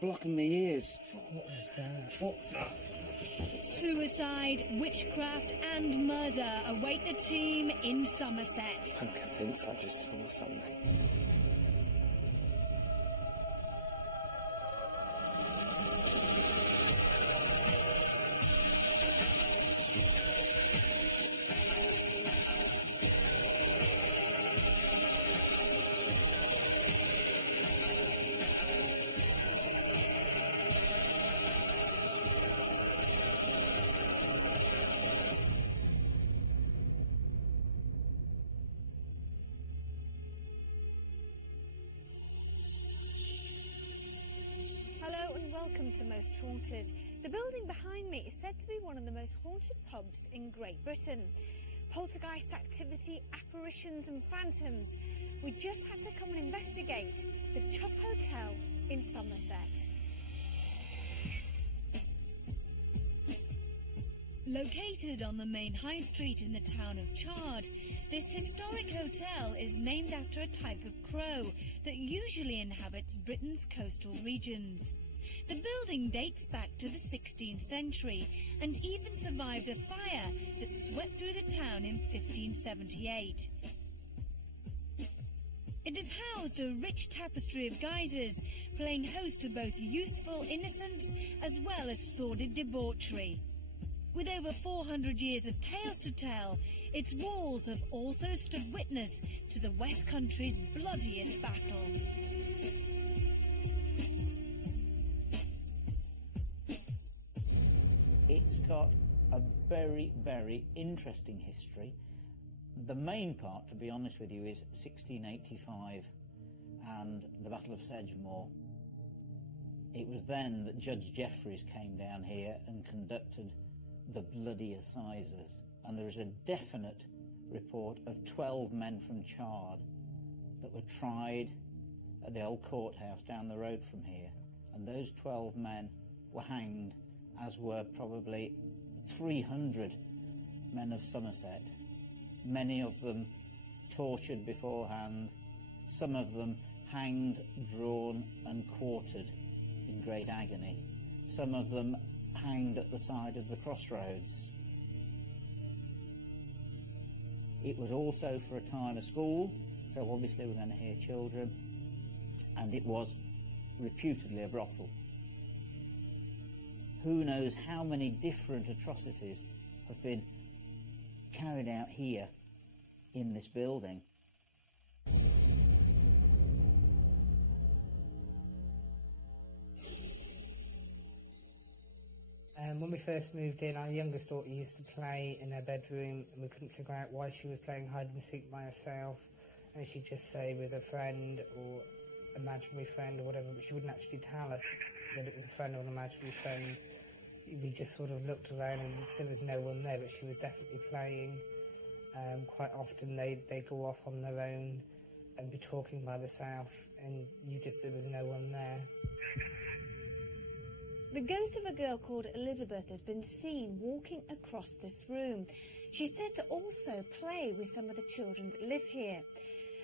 blocking my ears. What was that? What? Suicide, witchcraft and murder await the team in Somerset. I'm convinced I just saw something. Hello and welcome to Most Haunted. The building behind me is said to be one of the most haunted pubs in Great Britain. Poltergeist activity, apparitions and phantoms. We just had to come and investigate the Chough Hotel in Somerset. Located on the main high street in the town of Chough, this historic hotel is named after a type of crow that usually inhabits Britain's coastal regions. The building dates back to the 16th century and even survived a fire that swept through the town in 1578. It has housed a rich tapestry of geysers, playing host to both useful innocence as well as sordid debauchery. With over 400 years of tales to tell, its walls have also stood witness to the West Country's bloodiest battle. It's got a very, very interesting history. The main part, to be honest with you, is 1685 and the Battle of Sedgemoor. It was then that Judge Jeffreys came down here and conducted the bloody assizes, and there is a definite report of 12 men from Chard that were tried at the old courthouse down the road from here, and those 12 men were hanged, as were probably 300 men of Somerset, many of them tortured beforehand, some of them hanged, drawn and quartered in great agony, some of them hanged at the side of the crossroads. It was also for a time a school, so obviously we're going to hear children, and it was reputedly a brothel. Who knows how many different atrocities have been carried out here in this building. When we first moved in, our youngest daughter used to play in her bedroom, and we couldn't figure out why she was playing hide and seek by herself, and she'd just say with a friend or imaginary friend or whatever, but she wouldn't actually tell us that it was a friend or an imaginary friend. We just sort of looked around and there was no one there, but she was definitely playing. Quite often they'd go off on their own and be talking by themselves, and there was no one there. The ghost of a girl called Elizabeth has been seen walking across this room. She's said to also play with some of the children that live here.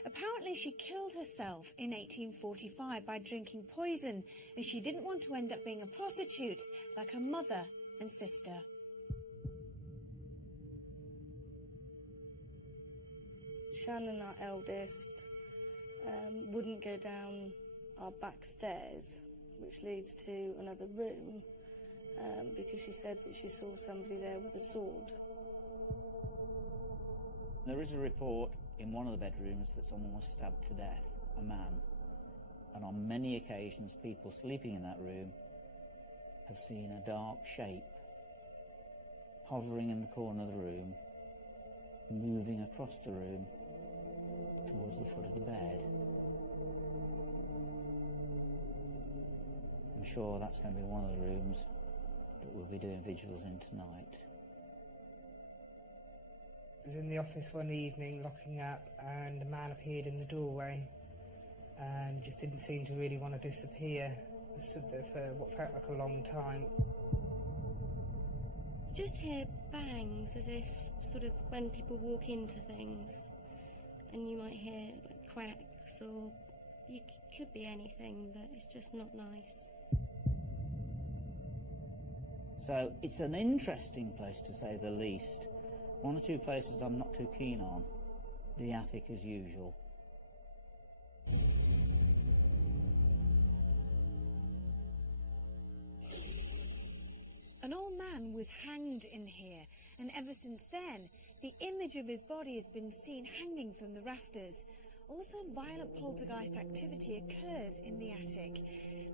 Apparently she killed herself in 1845 by drinking poison, and she didn't want to end up being a prostitute like her mother and sister. Shannon, our eldest, wouldn't go down our back stairs, which leads to another room, because she said that she saw somebody there with a sword. There is a report in one of the bedrooms that someone was stabbed to death, a man, and on many occasions people sleeping in that room have seen a dark shape hovering in the corner of the room, moving across the room towards the foot of the bed. I'm sure that's going to be one of the rooms that we'll be doing vigils in tonight. I was in the office one evening locking up, and a man appeared in the doorway and just didn't seem to really want to disappear. I stood there for what felt like a long time. Just hear bangs, as if sort of when people walk into things, and you might hear like cracks, or could be anything, but it's just not nice. So it's an interesting place, to say the least. One or two places I'm not too keen on. The attic as usual. An old man was hanged in here, and ever since then, the image of his body has been seen hanging from the rafters. Also, violent poltergeist activity occurs in the attic.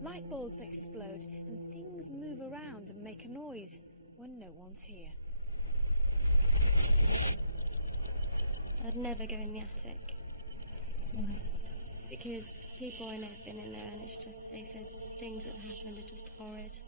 Light bulbs explode, and things move around and make a noise when no one's here. I'd never go in the attic. Why? Because people I know have been in there, and it's just, they said things that happened are just horrid.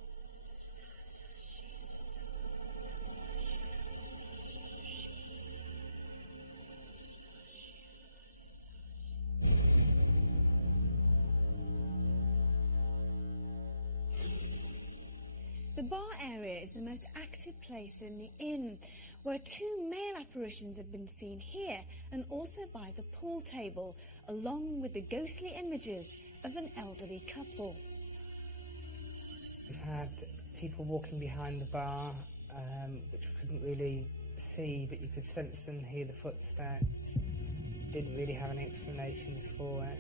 The bar area is the most active place in the inn, where 2 male apparitions have been seen here and also by the pool table, along with the ghostly images of an elderly couple. We've had people walking behind the bar, which we couldn't really see, but you could sense them, hear the footsteps. Didn't really have any explanations for it.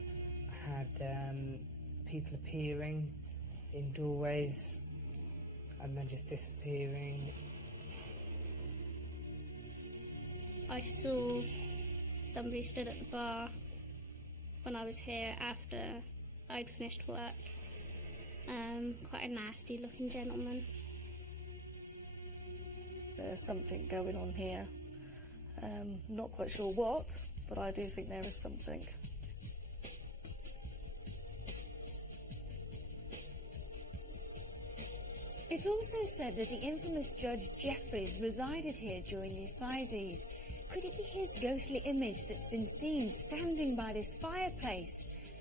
Had people appearing in doorways and then just disappearing. I saw somebody stood at the bar when I was here after I'd finished work. Quite a nasty looking gentleman. There's something going on here. Not quite sure what, but I do think there is something. It's also said that the infamous Judge Jeffreys resided here during the assizes. Could it be his ghostly image that's been seen standing by this fireplace?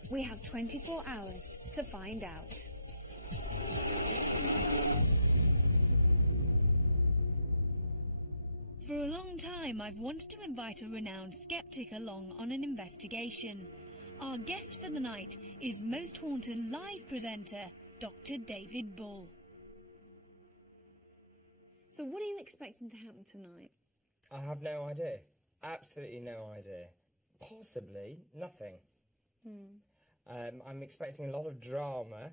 We have 24 hours to find out. For a long time, I've wanted to invite a renowned skeptic along on an investigation. Our guest for the night is Most Haunted live presenter, Dr. David Bull. So what are you expecting to happen tonight? I have no idea. Absolutely no idea. Possibly nothing. I'm expecting a lot of drama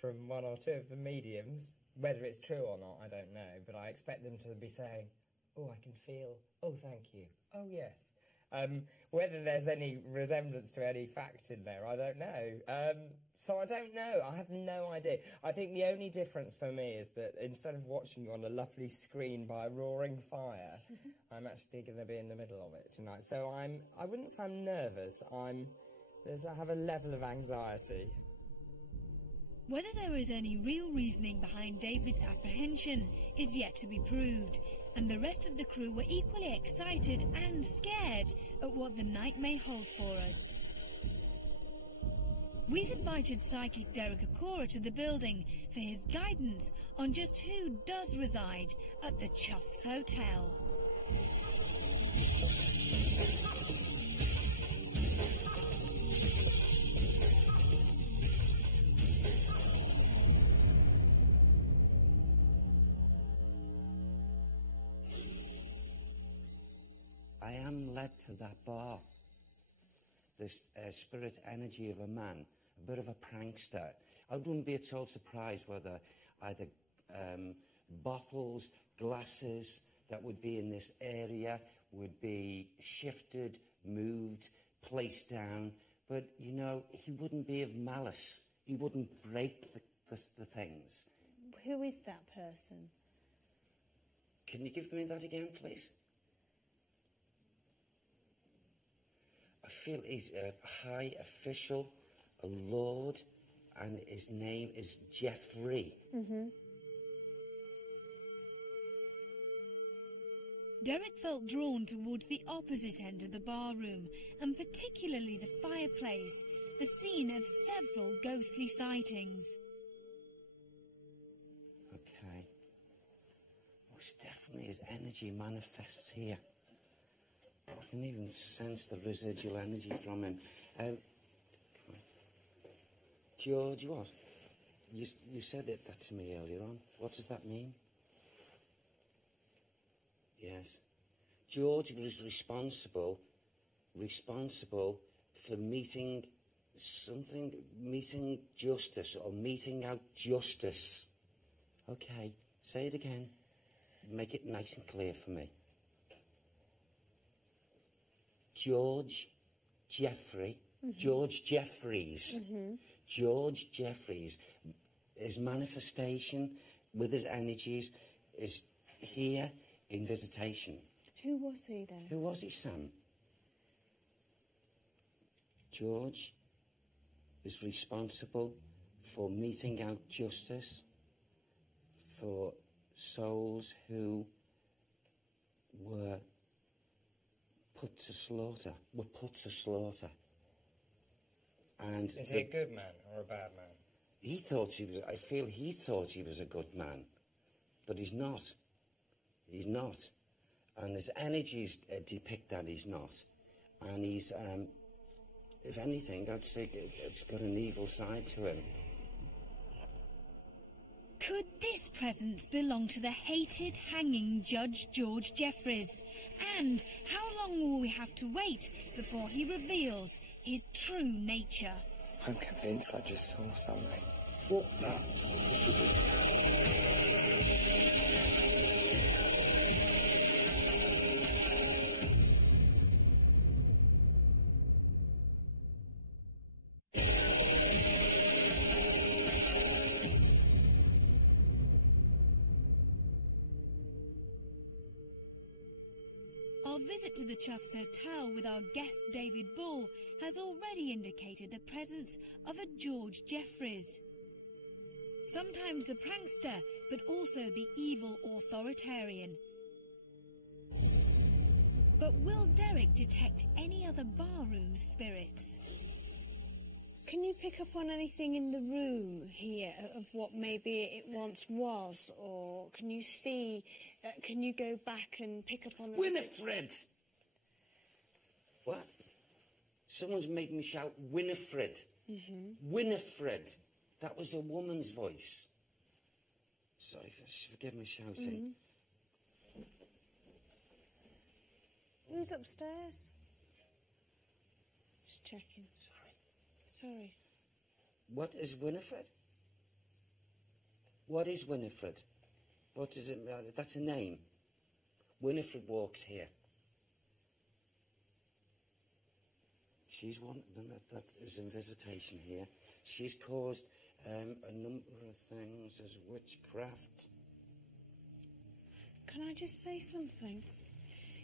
from one or two of the mediums. Whether it's true or not, I don't know. But I expect them to be saying, oh, I can feel, oh, thank you, oh, yes. Whether there's any resemblance to any fact in there, I don't know. So I don't know. I have no idea. I think the only difference for me is that instead of watching you on a lovely screen by a roaring fire, I'm actually going to be in the middle of it tonight. So I wouldn't say I'm nervous. I have a level of anxiety. Whether there is any real reasoning behind David's apprehension is yet to be proved, and the rest of the crew were equally excited and scared at what the night may hold for us. We've invited psychic Derek Akora to the building for his guidance on just who does reside at the Chough's Hotel. I am led to that bar. This spirit energy of a man, a bit of a prankster. I wouldn't be at all surprised whether either bottles, glasses that would be in this area would be shifted, moved, placed down. But, you know, he wouldn't be of malice. He wouldn't break the things. Who is that person? Can you give me that again, please? I feel he's a high official, a lord, and his name is Jeffrey. Derek felt drawn towards the opposite end of the bar room, and particularly the fireplace, the scene of several ghostly sightings. Okay. Most definitely his energy manifests here. I can even sense the residual energy from him. George, what? You said that to me earlier on. What does that mean? Yes. George was responsible for meeting justice, or meeting out justice. Okay, say it again. Make it nice and clear for me. George Jeffreys, George Jeffreys, his manifestation with his energies is here in visitation. Who was he then? Who was he, Sam? George is responsible for meting out justice for souls who were put to slaughter. And is he a good man or a bad man? He thought he was. I feel he thought he was a good man, but he's not. He's not, and his energies depict that he's not, and he's. If anything, I'd say it's got an evil side to him. Could this presence belong to the hated, hanging Judge George Jeffreys? And how long will we have to wait before he reveals his true nature? I'm convinced I just saw something. What's that? Our visit to the Chough's Hotel with our guest David Bull has already indicated the presence of a George Jeffreys. Sometimes the prankster, but also the evil authoritarian. But will Derek detect any other barroom spirits? Can you pick up on anything in the room here of what maybe it once was, or can you see, can you go back and pick up on the... Winifred! What? Someone's made me shout Winifred. Winifred. That was a woman's voice. Sorry, forgive me shouting. Who's upstairs? Just checking. Sorry. What is Winifred? What is Winifred? What is it? That's a name. Winifred walks here. She's one of them that is in visitation here. She's caused a number of things as witchcraft. Can I just say something?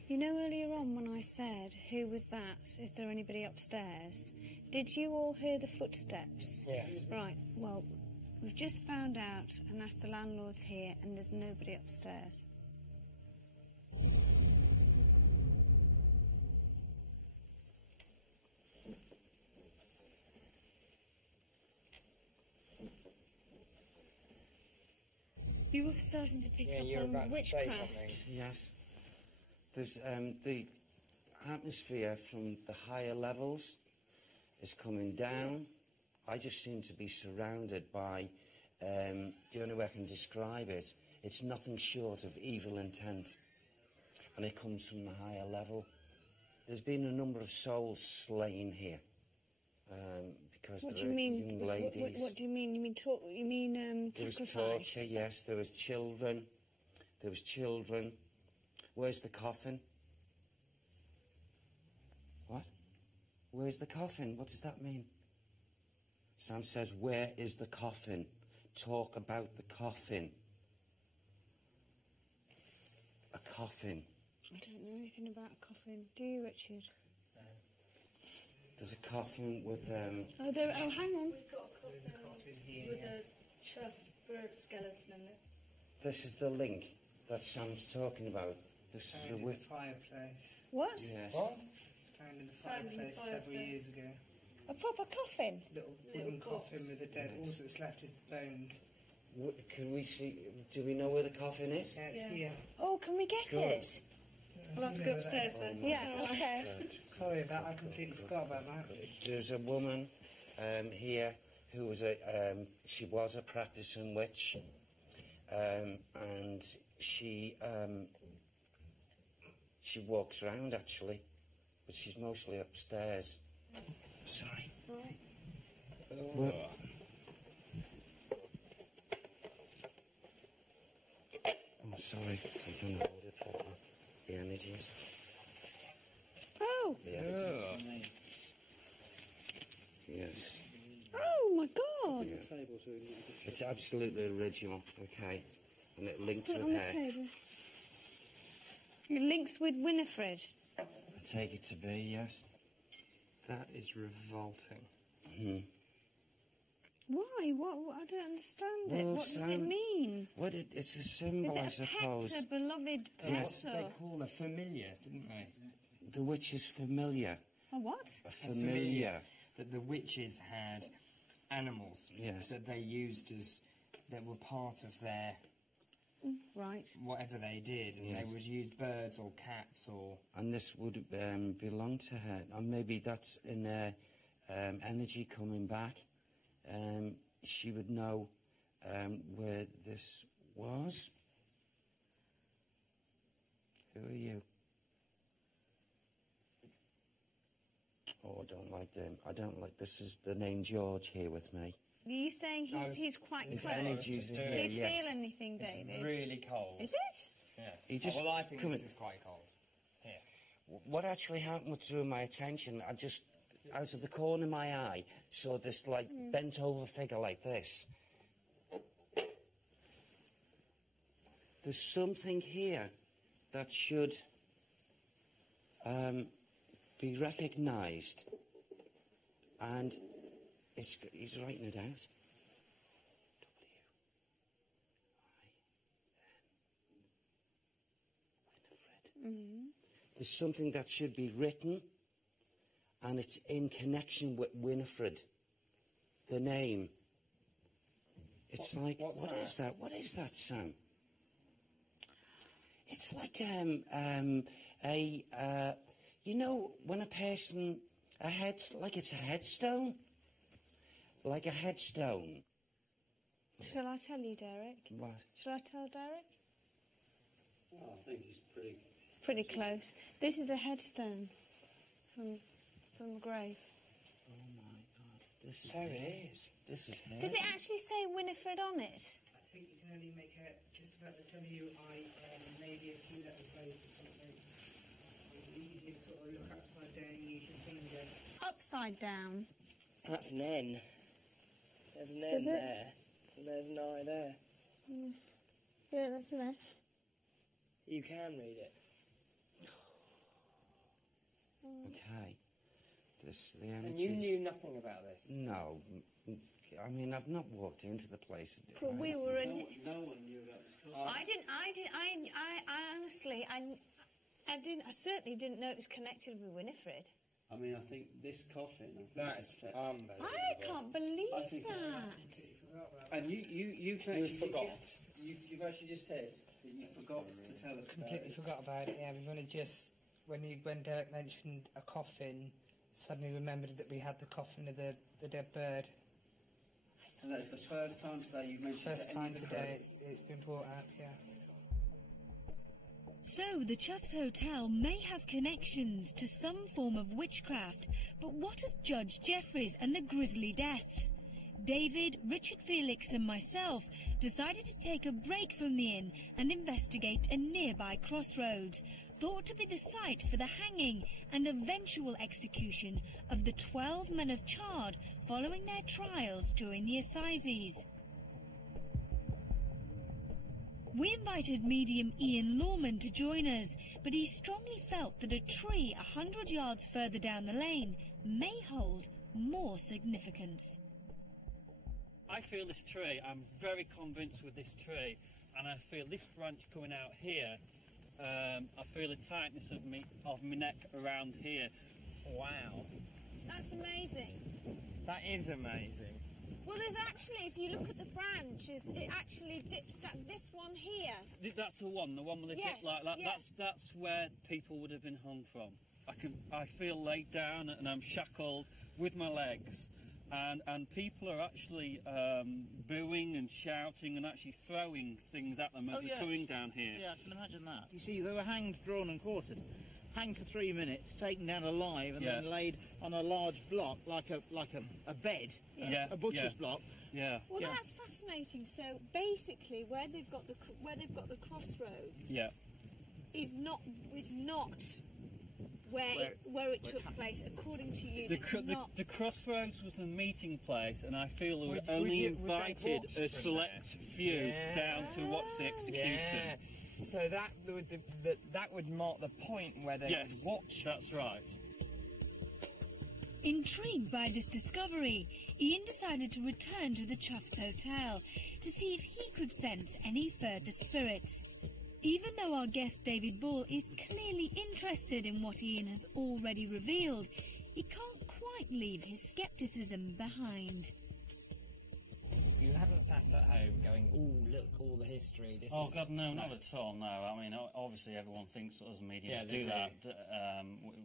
You know, earlier on when I said, who was that? Is there anybody upstairs? Did you all hear the footsteps? Yes. Right, well, we've just found out and asked the landlords here, and there's nobody upstairs. You were starting to pick you were up about on to say witchcraft. something. Yes. There's the atmosphere from the higher levels is coming down. I just seem to be surrounded by, the only way I can describe it, it's nothing short of evil intent. And it comes from the higher level. There's been a number of souls slain here. Because What do there you are mean? young ladies. What do you mean? You mean There was sacrifice? torture, yes. There was children. Where's the coffin? What? Where's the coffin? What does that mean? Sam says, where is the coffin? Talk about the coffin. A coffin. I don't know anything about a coffin. Do you, Richard? There's a coffin with, Oh, hang on. We've got a coffin with a Chough bird skeleton in it. this is the link that Sam's talking about. This is a Found in the whip. fireplace. What? Yes. What? It's found in the Found in the fireplace several fireplace. years ago. A proper coffin? Little wooden coffin with a dead. All that's left is the bones. Can we see, do we know where the coffin is? Yeah, it's Yeah. here. Oh, can we get Good. it? We'll have to go upstairs then. Yeah, okay. Sorry about that. I completely forgot about that. There's a woman here who was she was a practicing witch, and she she walks around, actually. But she's mostly upstairs. Sorry. Right. Well, oh, sorry. I'm trying to hold it properly. The energies. Oh. Yes. Yes. Oh my God. Yeah. It's absolutely original, okay? And it links Put it with on the her. table. It links with Winifred. I take it to be, yes. That is revolting. Hmm. Why? What? I don't understand it. Well, What does it Sam, mean? What it's a symbol, Is it I a suppose. pet, a beloved pet? Yes. Or... They call her familiar, didn't they? The witch is familiar. A what? A familiar. That the witches had animals Yes. that they used that were part of their Right. whatever they did, and Yes. they would use birds or cats or. And this would belong to her. And maybe that's in her energy coming back. She would know where this was. Who are you? Oh, I don't like them. I don't like... This is the name George here with me. Are you saying he's quite His close? energy's in Do here, you yes. feel anything, David? It's really cold. Is it? Yes. He just well, I think come this in- is quite cold. Here. What actually happened what drew my attention, I just, out of the corner of my eye, saw this, like, bent-over figure like this. There's something here that should be recognised. And he's writing it out. Winifred. There's something that should be written, and it's in connection with Winifred, the name. It's like, what is that? What is that, Sam? It's like you know, when a person, like it's a headstone, like a headstone. Shall I tell you, Derek? What? Shall I tell Derek? Oh, I think he's Pretty close. This is a headstone from a grave. Oh my God! So it is. This is her. Does it actually say Winifred on it? I think you can only make out just about the W-I-N, maybe a few letters close or something. It's easier to sort of look upside down and use your finger. Upside down. That's an N. There's an N there, and there's an I there. Yeah, that's an F. You can read it. Okay. The energy. And you knew nothing about this? No. I mean, I've not walked into the place. But we were in. No one knew about this car. I honestly, I certainly didn't know it was connected with Winifred. I mean, I think this coffin... That's unbelievable. I can't believe I think it's- that. And you can You actually... forgot. You've actually just said that you forgot to tell us about Completely it. forgot about it. Yeah, we've only just when Derek mentioned a coffin, suddenly remembered that we had the coffin of the dead bird. So that's the first time today you've mentioned First that any time of the today credits- it's been brought up. Yeah. So the Chough's Hotel may have connections to some form of witchcraft, but what of Judge Jeffries and the grisly deaths? David, Richard Felix and myself decided to take a break from the inn and investigate a nearby crossroads, thought to be the site for the hanging and eventual execution of the 12 men of Chard following their trials during the assizes. We invited medium Ian Lawman to join us, but he strongly felt that a tree 100 yards further down the lane may hold more significance. I feel this tree, I'm very convinced with this tree, and I feel this branch coming out here, I feel the tightness of me neck around here. Wow. That's amazing. That is amazing. Well, there's actually, if you look at the branches, it actually dips down. This one here. That's the one with the Yes, dip like that. yes. That's where people would have been hung from. I feel laid down and I'm shackled with my legs, and people are actually booing and shouting and actually throwing things at them as they're coming down here. Yeah, I can imagine that. You see, they were hanged, drawn and quartered. Hanged for 3 minutes, taken down alive, and then laid on a large block, like a bed, a butcher's block. Yeah. Well, that's fascinating. So basically, where they've got the crossroads, is not where it took place, according to you. The crossroads was the meeting place, and I feel they were only invited a select few down to watch the execution. Yeah. So that would mark the point where they would watch. That's right. Intrigued by this discovery, Ian decided to return to the Chough's hotel to see if he could sense any further spirits. Even though our guest David Ball is clearly interested in what Ian has already revealed, he can't quite leave his scepticism behind. You haven't sat at home going, "Oh, look, all the history." God, no, not at all. No, I mean, obviously everyone thinks that us mediums do that,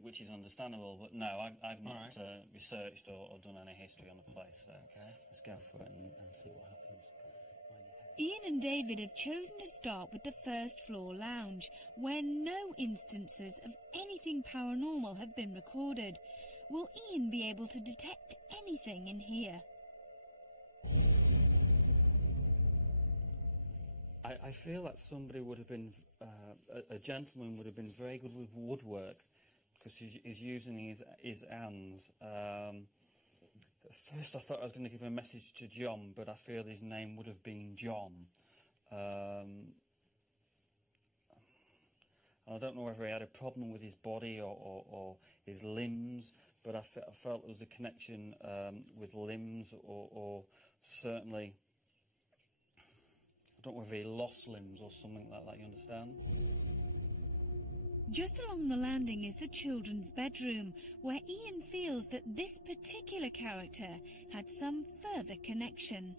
which is understandable. But no, I've not researched or done any history on the place. So let's go for it and see what happens. Ian and David have chosen to start with the first floor lounge, where no instances of anything paranormal have been recorded. Will Ian be able to detect anything in here? I feel that somebody would have been, a gentleman would have been very good with woodwork, because he's using his hands. At first I thought I was going to give a message to John, but I feel his name would have been John. And I don't know whether he had a problem with his body or his limbs, but I felt there was a connection with limbs, or certainly, I don't know whether he lost limbs or something like that, you understand? Just along the landing is the children's bedroom, where Ian feels that this particular character had some further connection.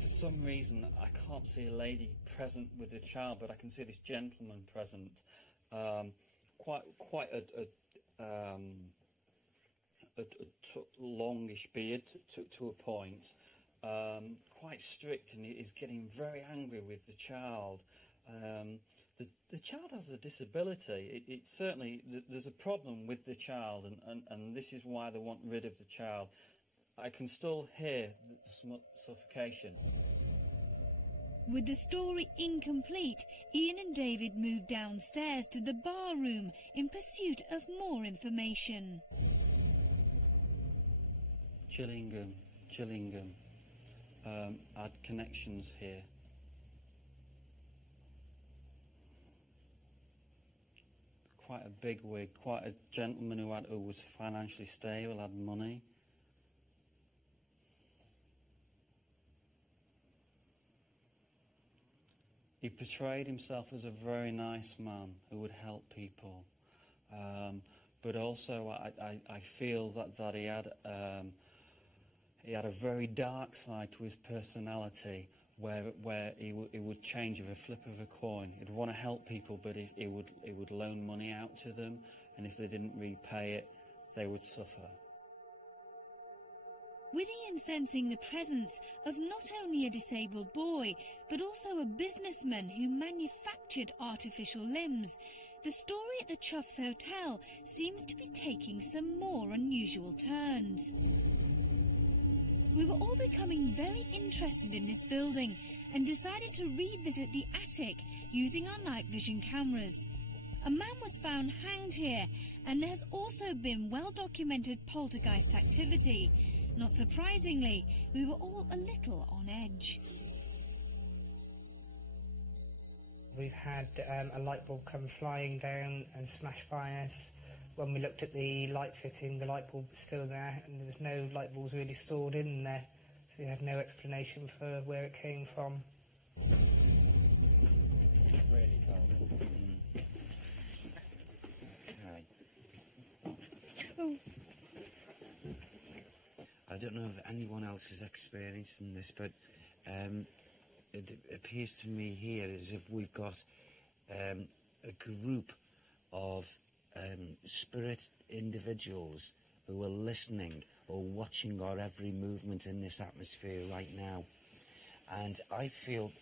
For some reason, I can't see a lady present with a child, but I can see this gentleman present. Quite a longish beard to a point. Quite strict, and he's getting very angry with the child. The child has a disability. It certainly, there's a problem with the child, and this is why they want rid of the child. I can still hear the suffocation. With the story incomplete, Ian and David moved downstairs to the bar room in pursuit of more information. Gillingham. Had connections here. Quite a big wig, quite a gentleman who was financially stable, had money. He portrayed himself as a very nice man who would help people, but also I feel that he had a very dark side to his personality, where he would change with a flip of a coin. He'd want to help people, but he would loan money out to them, and if they didn't repay it, they would suffer. With Ian sensing the presence of not only a disabled boy, but also a businessman who manufactured artificial limbs, the story at the Chough's Hotel seems to be taking some more unusual turns. We were all becoming very interested in this building and decided to revisit the attic using our night vision cameras. A man was found hanged here, and there has also been well-documented poltergeist activity. Not surprisingly, we were all a little on edge. We've had a light bulb come flying down and smash by us. When we looked at the light fitting, the light bulb was still there, and there was no light bulbs really stored in there, so we had no explanation for where it came from. It's really cold. Okay. I don't know if anyone else is experiencing this, but it appears to me here as if we've got a group of spirit individuals who are listening or watching our every movement in this atmosphere right now. And I feel,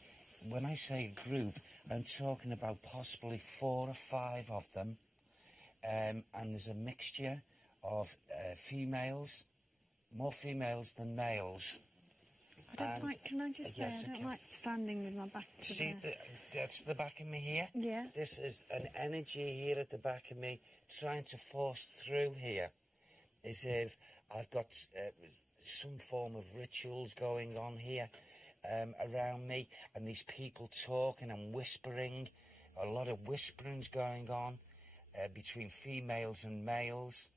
when I say a group, I'm talking about possibly 4 or 5 of them, and there's a mixture of females, more females than males. I don't like, can I just say, yes, I don't like standing with my back to See, that's the back of me here? Yeah. This is an energy here at the back of me trying to force through here. As if I've got some form of rituals going on here around me, and these people talking and whispering, a lot of whispering's going on between females and males.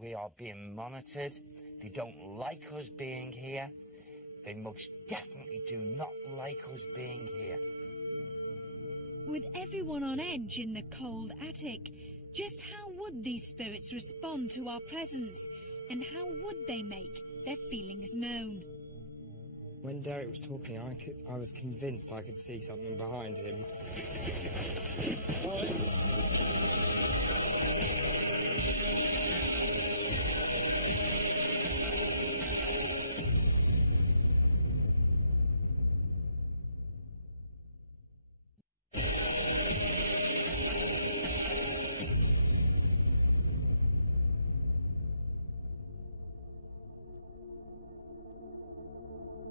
We are being monitored. They don't like us being here. They most definitely do not like us being here. With everyone on edge in the cold attic, just how would these spirits respond to our presence, and how would they make their feelings known? When Derek was talking, I was convinced I could see something behind him.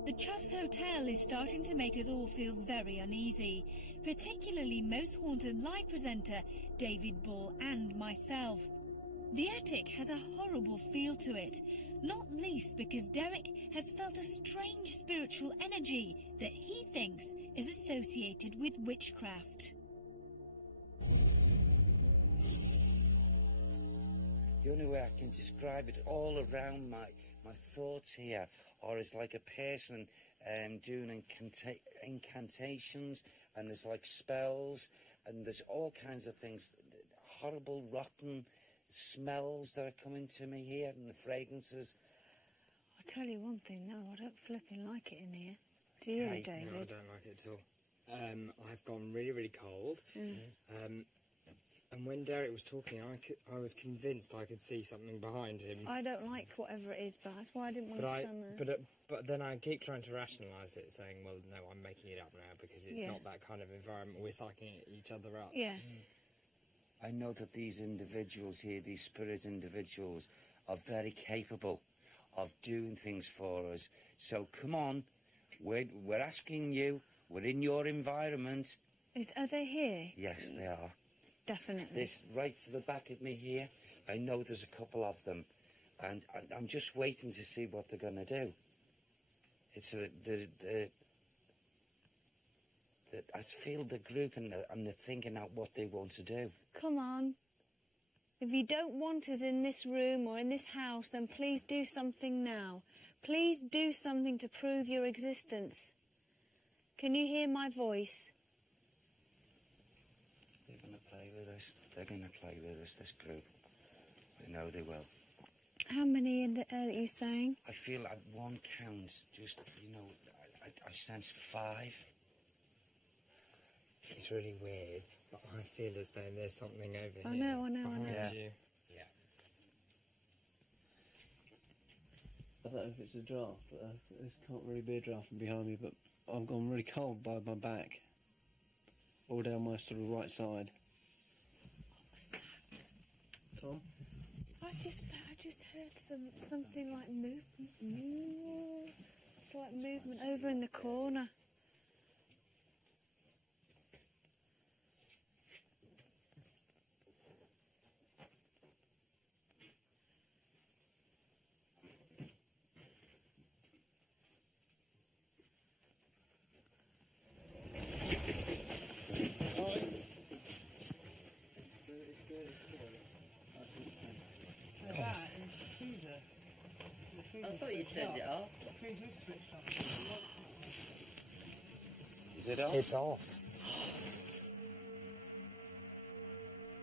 The Chough's Hotel is starting to make us all feel very uneasy, particularly most haunted live presenter David Bull and myself. The attic has a horrible feel to it, not least because Derek has felt a strange spiritual energy that he thinks is associated with witchcraft. The only way I can describe it, all around my thoughts here, or it's like a person doing incantations, and there's like spells, and there's all kinds of things, horrible, rotten smells that are coming to me here, and the fragrances. I'll tell you one thing, no, I don't flipping like it in here. Do you, David? No, I don't like it at all. I've gone really, really cold. And when Derek was talking, I was convinced I could see something behind him. I don't like whatever it is, but that's why I didn't want to stand there. But then I keep trying to rationalise it, saying, well, no, I'm making it up now because it's not that kind of environment. We're psyching each other up. Yeah. I know that these individuals here, these spirit individuals, are very capable of doing things for us. So come on, we're asking you, we're in your environment. Are they here? Yes, they are. Definitely. This right to the back of me here, I know there's a couple of them, and I'm just waiting to see what they're going to do. It's I feel the group and they're thinking out what they want to do. Come on. If you don't want us in this room or in this house, then please do something now. Please do something to prove your existence. Can you hear my voice? They're going to play with us. They're going to play with us, this group. I know they will. How many are you saying? I feel at one count, just, you know, I sense 5. It's really weird, but I feel as though there's something over I here know. behind Yeah. you. Yeah. I don't know if it's a draft, but this can't really be a draft from behind me, but I've gone really cold by my back, all down my sort of right side. What was that? Tom? I just heard something like movement. It's like movement over in the corner. I thought you turned it off. Is it off? It's off.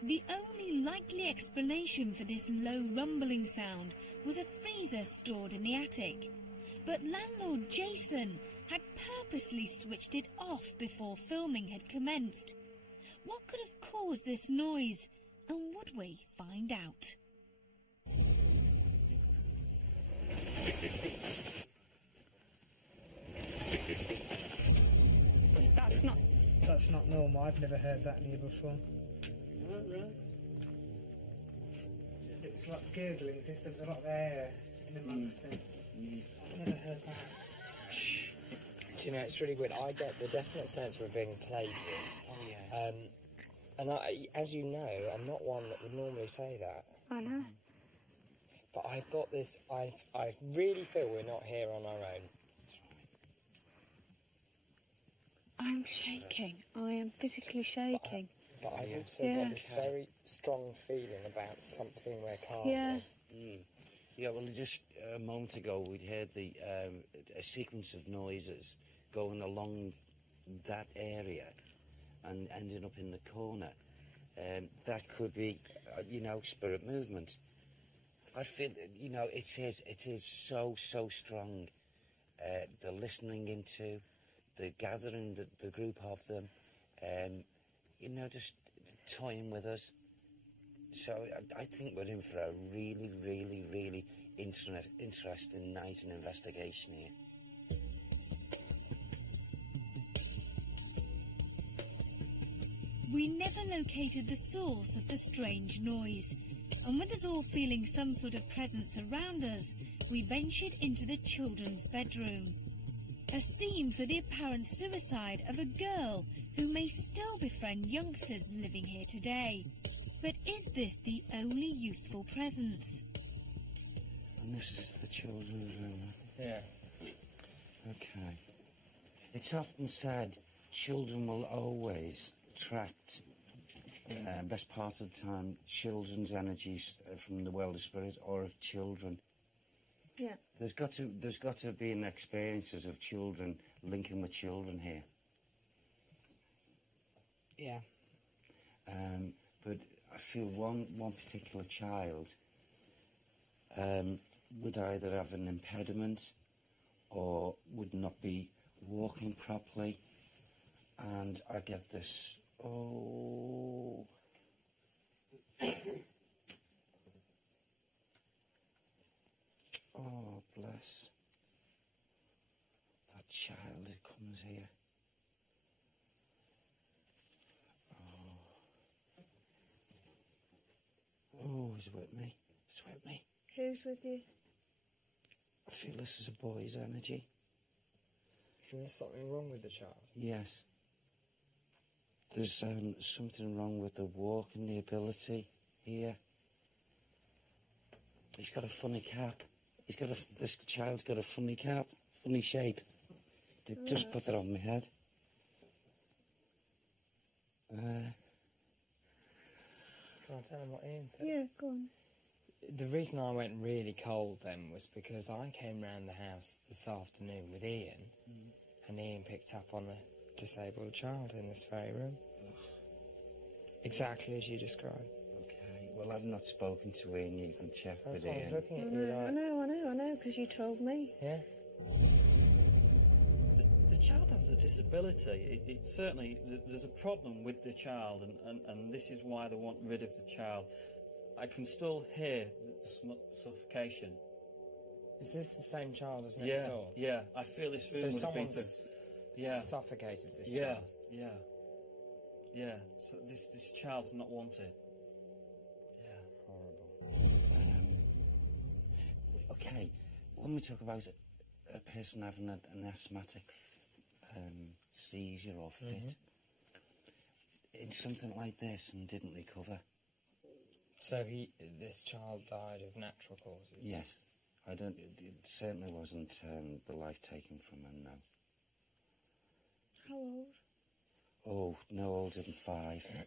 The only likely explanation for this low rumbling sound was a freezer stored in the attic. But landlord Jason had purposely switched it off before filming had commenced. What could have caused this noise, and would we find out? That's not normal. I've never heard that in here before. Right. It's like gurgling as if there was a lot of air in amongst it. I've never heard that. Do you know, it's really weird. I get the definite sense we're being played with. Oh, yes. And as you know, I'm not one that would normally say that. I know. But I've got this, I really feel we're not here on our own. I'm shaking. I am physically shaking. But I've also got this very strong feeling about something where Carl was. Yeah, well, just a moment ago we'd heard a sequence of noises going along that area and ending up in the corner. That could be, spirit movement. I feel, it is so strong. The listening into, the gathering, the group of them, just toying with us. So I think we're in for a really interesting night and investigation here. We never located the source of the strange noise, and with us all feeling some sort of presence around us, we ventured into the children's bedroom. A scene for the apparent suicide of a girl who may still befriend youngsters living here today. But is this the only youthful presence? And this is the children's room. Yeah. Okay. It's often said children will always attract, best part of the time, children's energies from the world of spirits or of children. Yeah. There's got to be an experiences of children linking with children here. Yeah. But I feel one particular child would either have an impediment or would not be walking properly, and I get this, oh. Oh, bless that child who comes here. Oh, he's with me. He's with me. Who's with you? I feel this is a boy's energy. And there's something wrong with the child. Yes. There's something wrong with the walking, the ability here. He's got a funny cap. This child's got a funny cap, funny shape. They just put that on my head. Can I tell him what Ian said? Yeah, go on. The reason I went really cold then was because I came round the house this afternoon with Ian, and Ian picked up on a disabled child in this very room. Exactly as you described. Okay, well, I've not spoken to Ian. You can check That's with why I was Ian. looking at you like... I know, because you told me. Yeah? The child has a disability. It certainly, there's a problem with the child, and this is why they want rid of the child. I can still hear the suffocation. Is this the same child as next door? Yeah, I feel this room So would have been... someone's suffocated this child? Yeah. So this child's not wanted. Yeah. Horrible. Okay, when we talk about a person having an asthmatic seizure or fit, in something like this and didn't recover. So this child died of natural causes? Yes. It certainly wasn't the life taken from him, no. How old? Oh, no older than 5.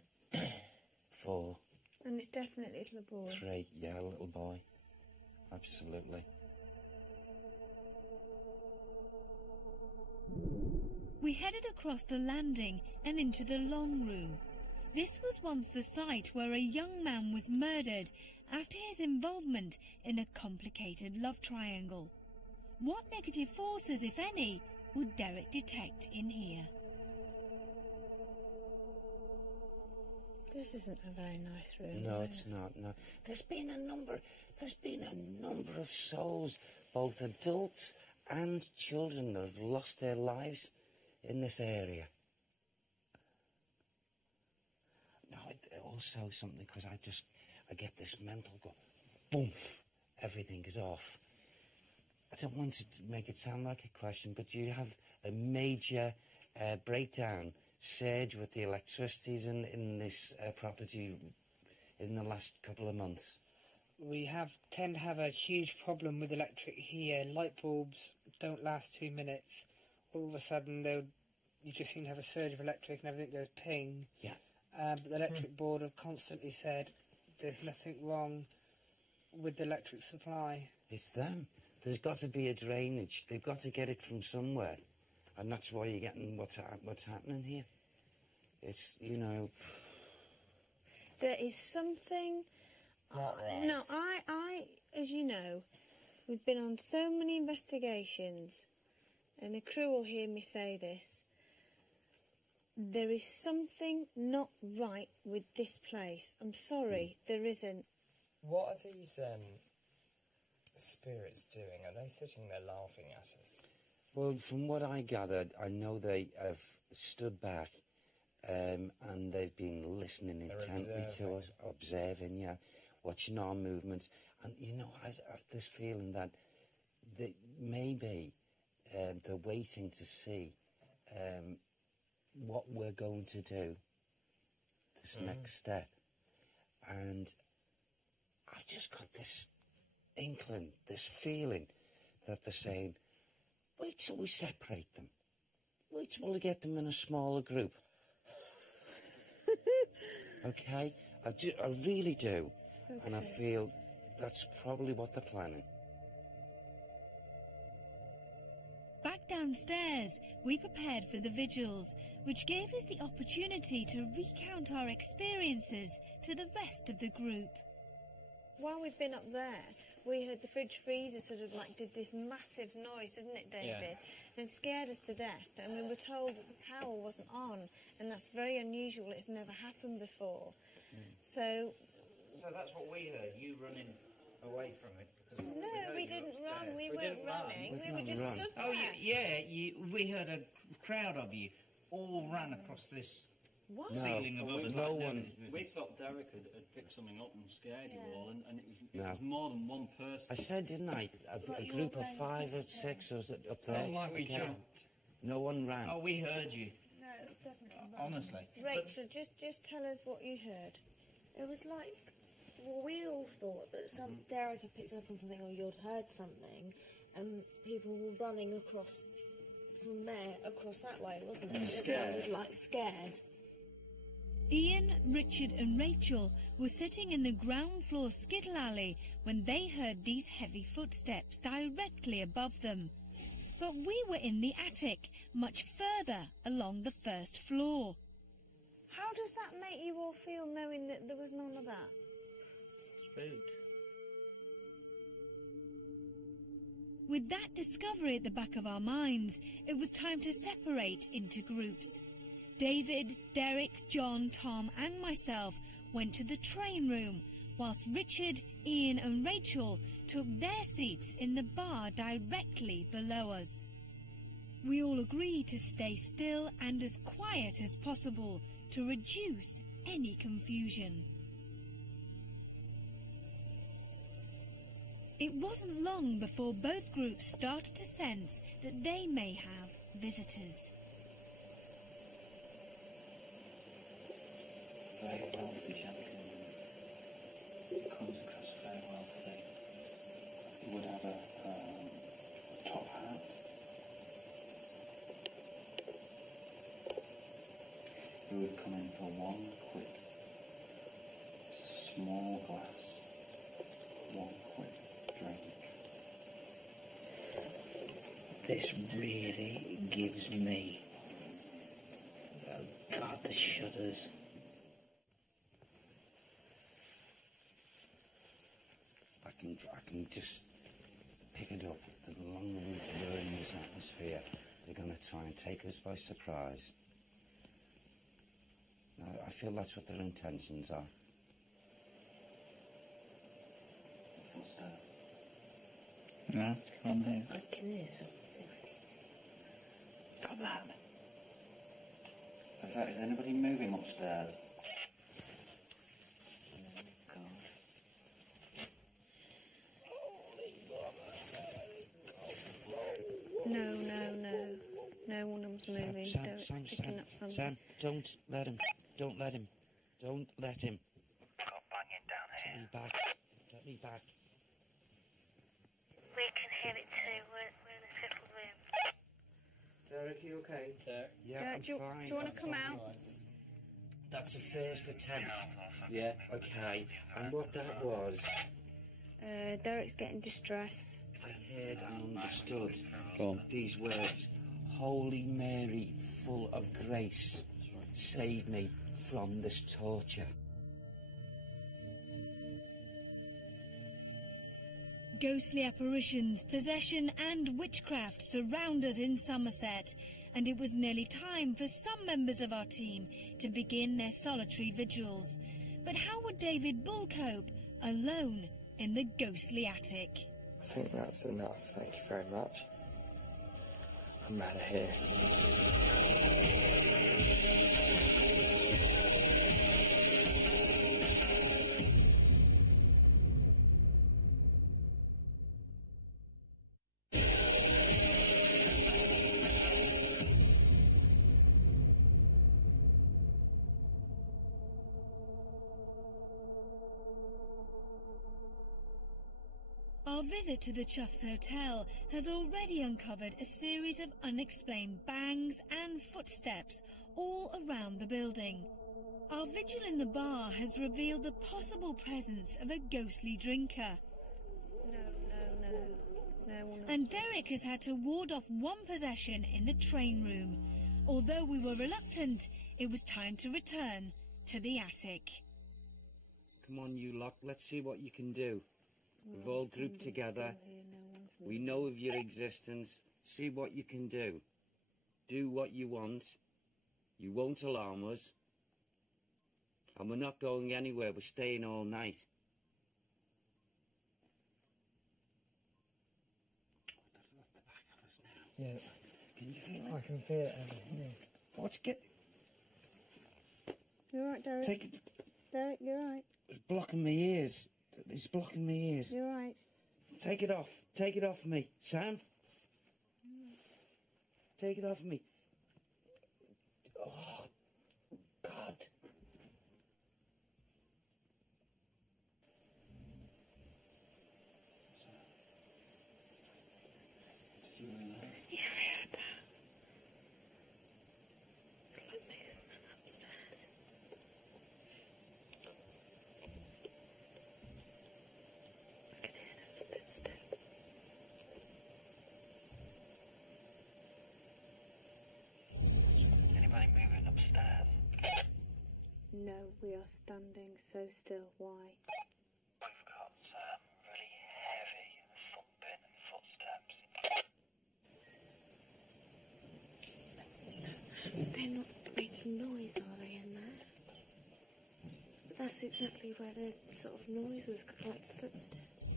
4. And it's definitely a little boy. 3, yeah, a little boy. Absolutely. We headed across the landing and into the long room. This was once the site where a young man was murdered after his involvement in a complicated love triangle. What negative forces, if any, would Derek detect in here? This isn't a very nice room. No, it's not. No, there's been a number of souls both adults and children that have lost their lives in this area. Now, also something, because I get this mental go, boomf, everything is off. I don't want to make it sound like a question, but do you have a major breakdown, surge with the electricities in this property in the last couple of months? We tend to have a huge problem with electric here. Light bulbs don't last 2 minutes. All of a sudden, you just seem to have a surge of electric and everything goes ping. Yeah. But the electric board have constantly said there's nothing wrong with the electric supply. It's them. There's got to be a drainage. They've got to get it from somewhere. And that's why you're getting what's happening here. It's, you know... There is something... Not right. No, I, as you know, we've been on so many investigations, and the crew will hear me say this. There is something not right with this place. I'm sorry, there isn't. What are these spirits doing? Are they sitting there laughing at us? Well, from what I gathered, I know they have stood back and they've been listening intently to us, observing, yeah, watching our movements. And, you know, I have this feeling that maybe they're waiting to see what we're going to do, this next step. And I've just got this inkling, this feeling that they're saying, wait till we separate them. Wait till we get them in a smaller group. Okay? I really do. Okay. And I feel that's probably what they're planning. Back downstairs, we prepared for the vigils, which gave us the opportunity to recount our experiences to the rest of the group. While we've been up there, we heard the fridge freezer sort of like did this massive noise, didn't it, David? Yeah. And scared us to death. And we were told that the power wasn't on, and that's very unusual. It's never happened before. So that's what we heard, you running away from it. No, we didn't run. We weren't running. We were just stood there. Oh, we heard a crowd of you all ran across this ceiling of others. No one. We thought Derek had picked something up and scared you all, and it was more than one person. I said, didn't I? A group of 5 or 6 was up there. Oh, like we jumped. No one ran. Oh, we heard you. No, it was definitely honestly. Rachel, just tell us what you heard. It was like, well, we all thought that Derek had picked up on something, or you'd heard something, and people were running across from there across that way, wasn't it? It sounded like scared. Ian, Richard and Rachel were sitting in the ground floor skittle alley when they heard these heavy footsteps directly above them. But we were in the attic, much further along the first floor. How does that make you all feel, knowing that there was none of that? Spooked. With that discovery at the back of our minds, it was time to separate into groups. David, Derek, John, Tom and myself went to the train room, whilst Richard, Ian and Rachel took their seats in the bar directly below us. We all agreed to stay still and as quiet as possible to reduce any confusion. It wasn't long before both groups started to sense that they may have visitors. Very wealthy gentleman. He comes across very wealthy. He would have a top hat. He would come in for one quick, it's a small glass, one quick drink. This really gives me, oh God, the shudders. I can just pick it up. The longer we're in this atmosphere, they're going to try and take us by surprise. I feel that's what their intentions are. No, can't hear. I can hear something. Come on. In fact, is anybody moving upstairs? No, no one's moving. Derek's picking up something. Sam, don't let him. Don't let him. Don't let him. Got banging down here. Get me back. Get me back. We can hear it too. We're in this little room. Derek, you okay? Yeah, Derek, I'm do fine. you want to come out? That's a first attempt. Yeah. Okay, and what that was, Derek's getting distressed. I heard and understood Go on. these words: Holy Mary, full of grace, save me from this torture. Ghostly apparitions, possession and witchcraft surround us in Somerset, and it was nearly time for some members of our team to begin their solitary vigils. But how would David Bull cope, alone in the ghostly attic? I think that's enough, thank you very much. I'm out of here. Our visit to the Chough's Hotel has already uncovered a series of unexplained bangs and footsteps all around the building. Our vigil in the bar has revealed the possible presence of a ghostly drinker. No. And Derek has had to ward off one possession in the train room. Although we were reluctant, it was time to return to the attic. Come on, you lot, let's see what you can do. We've all grouped together. We know of your existence. See what you can do. Do what you want. You won't alarm us. And we're not going anywhere. We're staying all night. At the back of us now. Yeah. Can you feel it? I can feel it over here. What's get? You alright, Derek? Take it. Derek, you alright? It's blocking my ears. It's blocking my ears. You alright? Take it off. Take it off me. Sam? Take it off me. Oh, God. Did you hear that? Yeah, I heard that. It's like movement upstairs. I could hear those footsteps. Anybody moving upstairs? No, we are standing so still. Why? We've got really heavy thumping footsteps. They're not making noise, are they, in there? But that's exactly where the sort of noise was, like footsteps.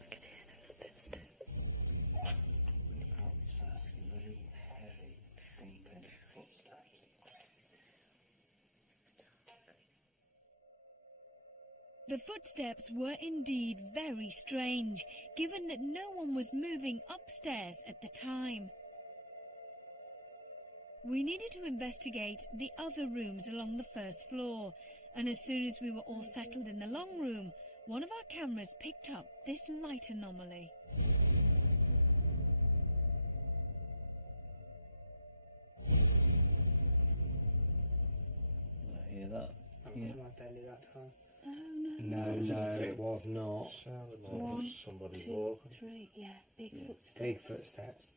I could hear those footsteps. Really heavy thumping footsteps. The footsteps were indeed very strange, given that no one was moving upstairs at the time. We needed to investigate the other rooms along the first floor, and as soon as we were all settled in the long room, one of our cameras picked up this light anomaly. I hear that. That was my belly that time. No, it was not. Sounded like One, somebody 2, walking. 3, yeah, big footsteps. Big footsteps.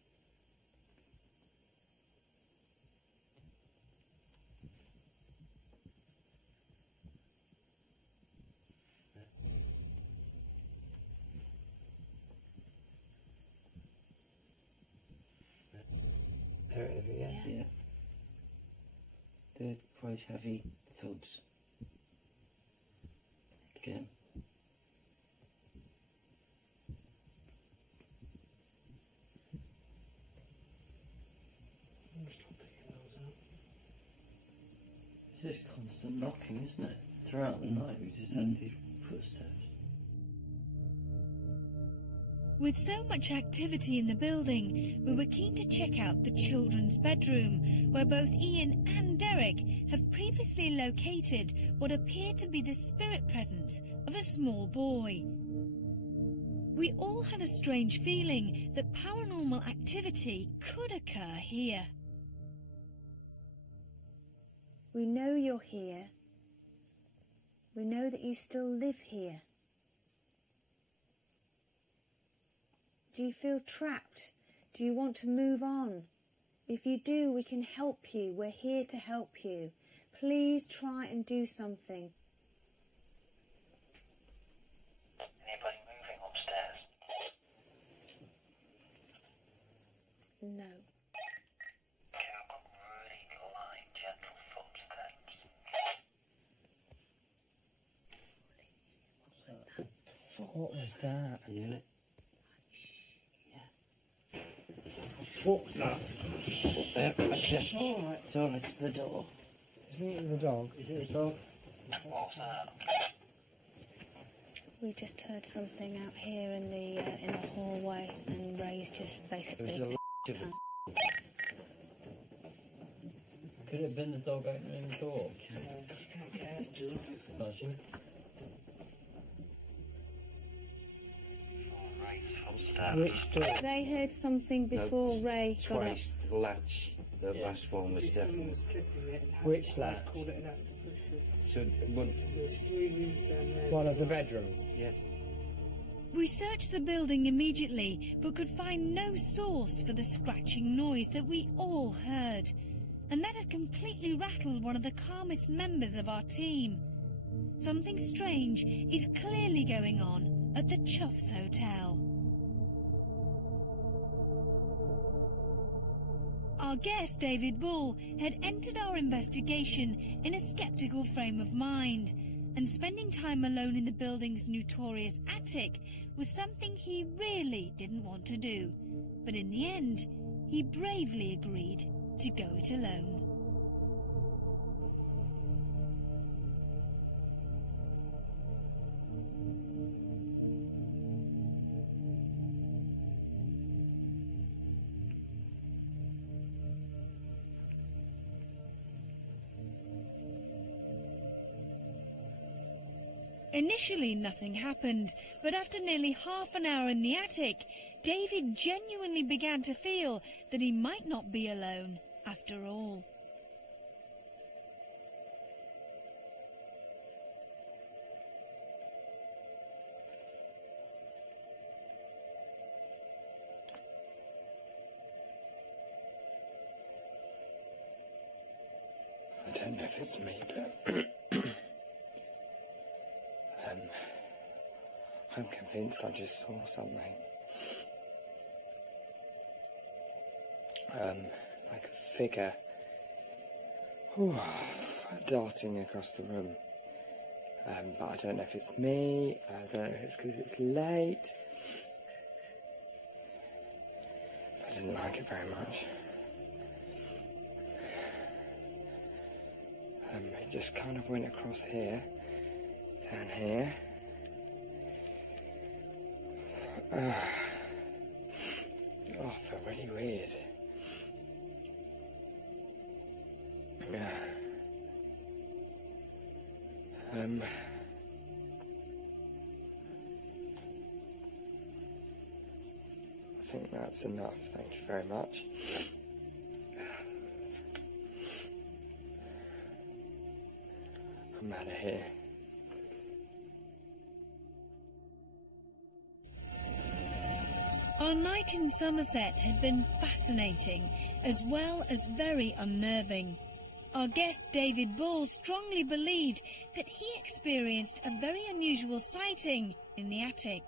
There it is again. Yeah. They're quite heavy thuds. Again. It's just constant knocking, isn't it? Throughout the night we just had these footsteps. With so much activity in the building, we were keen to check out the children's bedroom, where both Ian and Derek have previously located what appeared to be the spirit presence of a small boy. We all had a strange feeling that paranormal activity could occur here. We know you're here. We know that you still live here. Do you feel trapped? Do you want to move on? If you do, we can help you. We're here to help you. Please try and do something. Anybody moving upstairs? No. Okay, I've got really light, gentle footsteps. What was that? Yeah. What's that? It's alright, it's the door. Isn't it the dog? Is it the dog? What's that? We just heard something out here in the hallway, and Ray's just basically... It was a Could it have been the dog opening the door? Can't you? Which door? They heard something before Ray got up. Twice, the latch. The last one was definitely... Which latch? So, one... There's 3 rooms down there. One of the bedrooms? Yes. We searched the building immediately, but could find no source for the scratching noise that we all heard. And that had completely rattled one of the calmest members of our team. Something strange is clearly going on at the Chough's Hotel. Our guest, David Bull, had entered our investigation in a sceptical frame of mind, and spending time alone in the building's notorious attic was something he really didn't want to do. But in the end, he bravely agreed to go it alone. Initially, nothing happened, but after nearly half an hour in the attic, David genuinely began to feel that he might not be alone after all. I don't know if it's me, but I'm convinced I just saw something. Like a figure darting across the room. But I don't know if it's me, I don't know if it's because it's late. I didn't like it very much. It just kind of went across here, down here. Oh, I feel really weird. Yeah. I think that's enough. Thank you very much. I'm out of here. Our night in Somerset had been fascinating, as well as very unnerving. Our guest, David Bull, strongly believed that he experienced a very unusual sighting in the attic.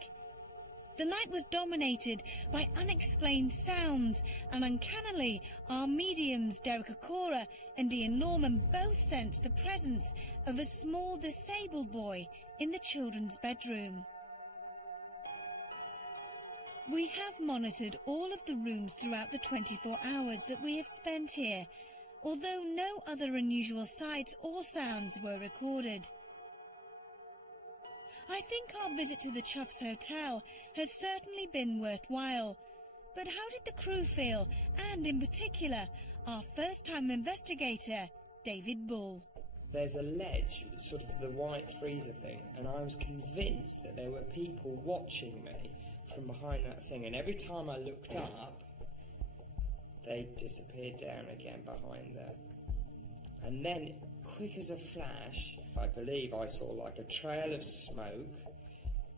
The night was dominated by unexplained sounds, and uncannily, our mediums, Derek Okora and Ian Norman, both sensed the presence of a small disabled boy in the children's bedroom. We have monitored all of the rooms throughout the 24 hours that we have spent here, although no other unusual sights or sounds were recorded. I think our visit to the Chough's Hotel has certainly been worthwhile. But how did the crew feel, and in particular, our first-time investigator, David Bull? There's a ledge, sort of the white freezer thing, and I was convinced that there were people watching me from behind that thing, and every time I looked up, they disappeared down again behind there. And then, quick as a flash, I believe I saw like a trail of smoke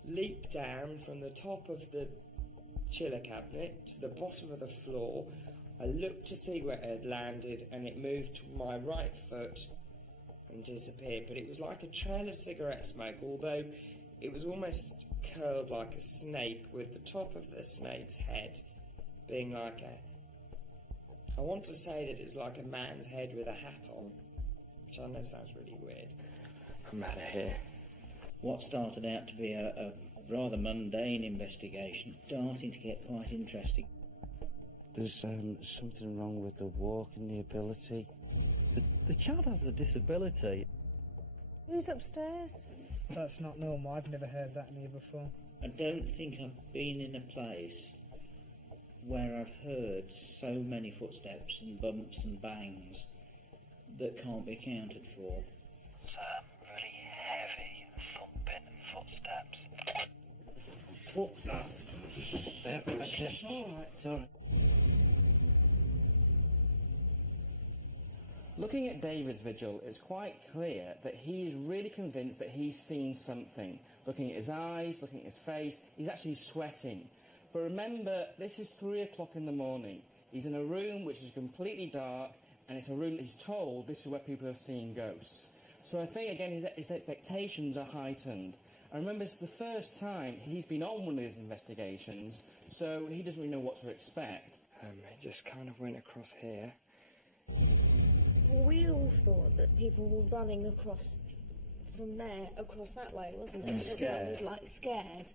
leap down from the top of the chiller cabinet to the bottom of the floor. I looked to see where it had landed, and it moved to my right foot and disappeared. But it was like a trail of cigarette smoke, although it was almost curled like a snake, with the top of the snake's head being like I want to say that it was like a man's head with a hat on, which I know sounds really weird. I'm out of here. What started out to be a rather mundane investigation, starting to get quite interesting. There's something wrong with the walking, the ability. The child has a disability. Who's upstairs? That's not normal. I've never heard that in here before. I don't think I've been in a place where I've heard so many footsteps and bumps and bangs that can't be accounted for. Some really heavy thumping footsteps. Footsteps? It's alright, it's alright. Looking at David's vigil, it's quite clear that he is really convinced that he's seen something. Looking at his eyes, looking at his face, he's actually sweating. But remember, this is 3 o'clock in the morning. He's in a room which is completely dark, and it's a room that he's told this is where people have seen ghosts. So I think, again, his expectations are heightened. And remember, it's the first time he's been on one of these investigations, so he doesn't really know what to expect. It just kind of went across here. Well, we all thought that people were running across from there, across that way, wasn't it? It sounded like scared.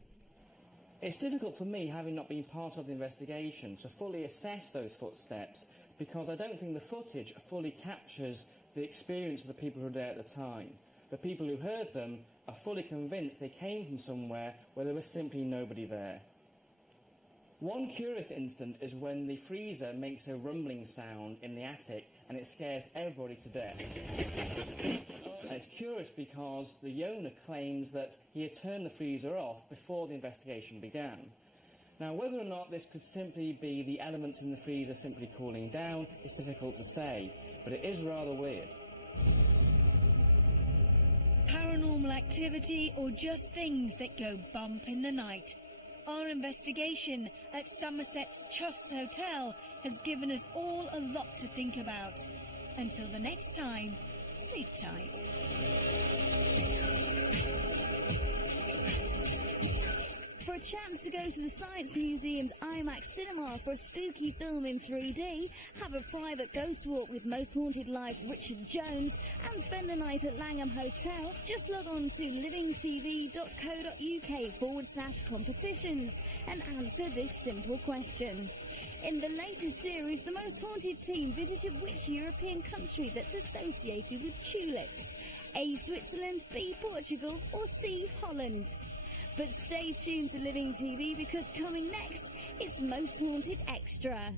It's difficult for me, having not been part of the investigation, to fully assess those footsteps, because I don't think the footage fully captures the experience of the people who were there at the time. The people who heard them are fully convinced they came from somewhere where there was simply nobody there. One curious incident is when the freezer makes a rumbling sound in the attic and it scares everybody to death. And it's curious because the owner claims that he had turned the freezer off before the investigation began. Now, whether or not this could simply be the elements in the freezer simply cooling down is difficult to say, but it is rather weird. Paranormal activity or just things that go bump in the night? Our investigation at Somerset's Chough's Hotel has given us all a lot to think about. Until the next time, sleep tight. For a chance to go to the Science Museum's IMAX cinema for a spooky film in 3D, have a private ghost walk with Most Haunted Live's Richard Jones, and spend the night at Langham Hotel, just log on to livingtv.co.uk/competitions and answer this simple question. In the latest series, the Most Haunted team visited which European country that's associated with tulips? A. Switzerland, B. Portugal, or C. Holland? But stay tuned to Living TV, because coming next, it's Most Haunted Extra.